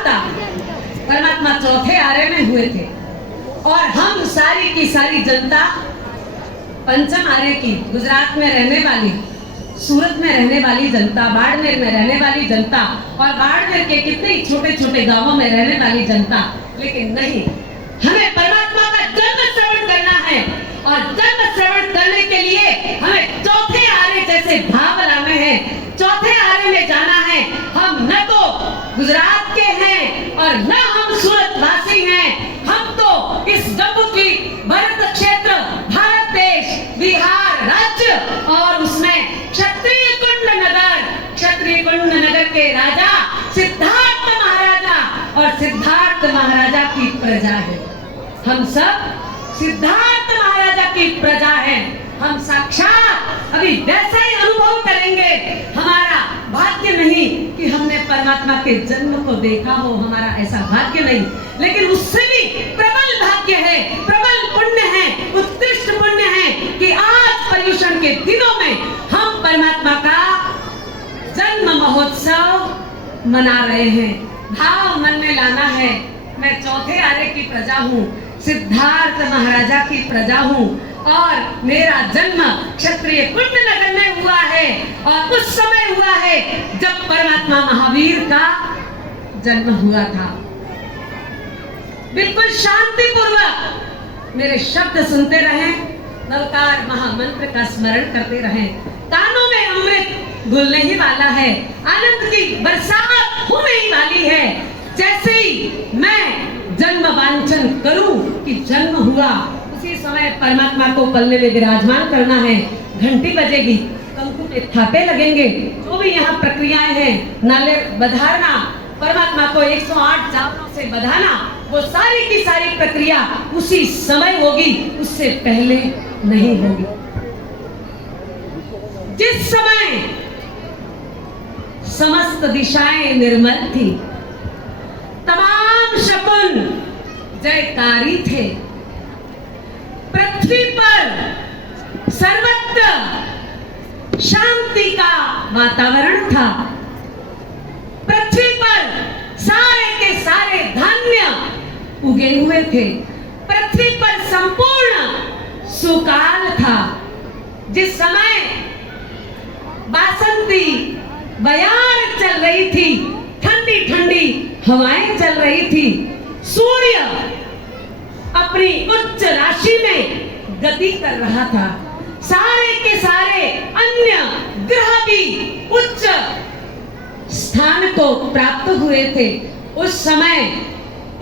था, परमात्मा चौथे आरे में हुए थे और हम सारी की सारी जनता पंचम आरे की, गुजरात में रहने वाली, सूरत में रहने वाली जनता, बाड़मेर में रहने वाली जनता और बाड़मेर के कितने छोटे छोटे गांवों में रहने वाली जनता। लेकिन नहीं, हमें परमात्मा का जन्म श्रवण करना है और जन्म श्रवण करने के लिए हमें चौथे आरे जैसे भाव लाने हैं, चौथे आरे में जाना है। हम न तो गुजरात के हैं और न हम सूरत वासी हैं, हम तो इस जम्मू की भरत क्षेत्र, भारत देश, बिहार राज्य और उसमें क्षत्रिय कुंड नगर के राजा सिद्धार्थ महाराजा और सिद्धार्थ महाराजा की प्रजा है। हम सब सिद्धार्थ महाराजा की प्रजा हैं। हम साक्षात अभी वैसा ही अनुभव करेंगे। हमारा भाग्य नहीं कि हमने परमात्मा के जन्म को देखा हो, हमारा ऐसा भाग्य नहीं, लेकिन उससे भी प्रबल भाग्य है, प्रबल पुण्य है, उत्कृष्ट पुण्य है कि आज पर्युषण के दिनों में हम परमात्मा का जन्म महोत्सव मना रहे हैं। भाव मन में लाना है, मैं चौथे आरे की प्रजा हूँ, सिद्धार्थ महाराजा की प्रजा हूँ और मेरा जन्म क्षत्रिय कुंड नगर में हुआ है और उस समय हुआ है जब परमात्मा महावीर का जन्म हुआ था। बिल्कुल शांतिपूर्वक मेरे शब्द सुनते रहें, नवकार महामंत्र का स्मरण करते रहें। कानों में अमृत घुलने ही वाला है, आनंद की बरसात होने ही वाली है। जैसे ही मैं जन्म वांछन करूं कि जन्म हुआ, उसी समय परमात्मा को पल्ले में विराजमान करना है। घंटी बजेगी, कंकु के थापे लगेंगे, जो भी यहाँ प्रक्रियाएं हैं, नाले बधारना, परमात्मा को 108 जापों से बधाना, वो सारी की सारी प्रक्रिया उसी समय होगी, उससे पहले नहीं होगी। जिस समय समस्त दिशाएं निर्मल थी, तमाम शकुन जयकारी थे, पृथ्वी पर सर्वत्र शांति का वातावरण था, पृथ्वी पर सारे के सारे धान्य उगे हुए थे, पृथ्वी पर संपूर्ण सुकाल था। जिस समय बासंती बयार चल रही थी, ठंडी ठंडी हवाएं चल रही थी, सूर्य अपनी उच्च राशि में गति कर रहा था, सारे के सारे अन्य ग्रह भी उच्च स्थान को प्राप्त हुए थे। उस समय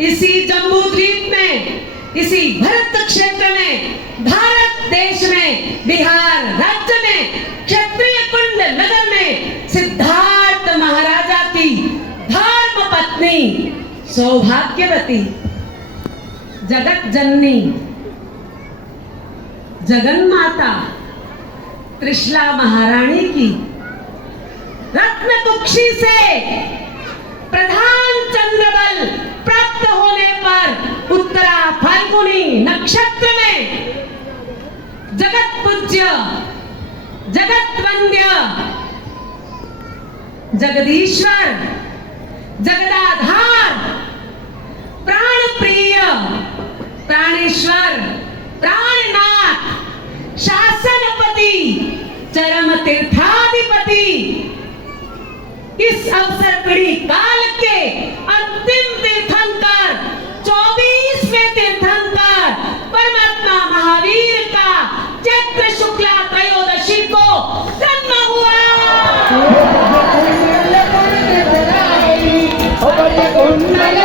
इसी जम्बू द्वीप में, इसी भरत क्षेत्र में, भारत देश में, बिहार राज्य में, क्षत्रिय कुंड नगर में सिद्धार्थ महाराजा की धर्म पत्नी, सौभाग्यवती, जगत जननी, जगन माता त्रिशला महारानी की रत्न कुक्षी से प्रधान चंद्रबल प्राप्त होने पर उत्तरा फाल्गुनी नक्षत्र में जगत पूज्य, जगत वंद्य, जगदीश्वर, जगदाधार, प्राण प्रिय, प्राणेश्वर, प्राणनाथ, शासनपति, चरम तीर्थाधिपति, इस अवसर पीढ़ी काल के अंतिम तीर्थंकर, 24वें तीर्थंकर परमात्मा महावीर का चैत्र शुक्ला त्रयोदशी को जन्म हुआ। कुंडल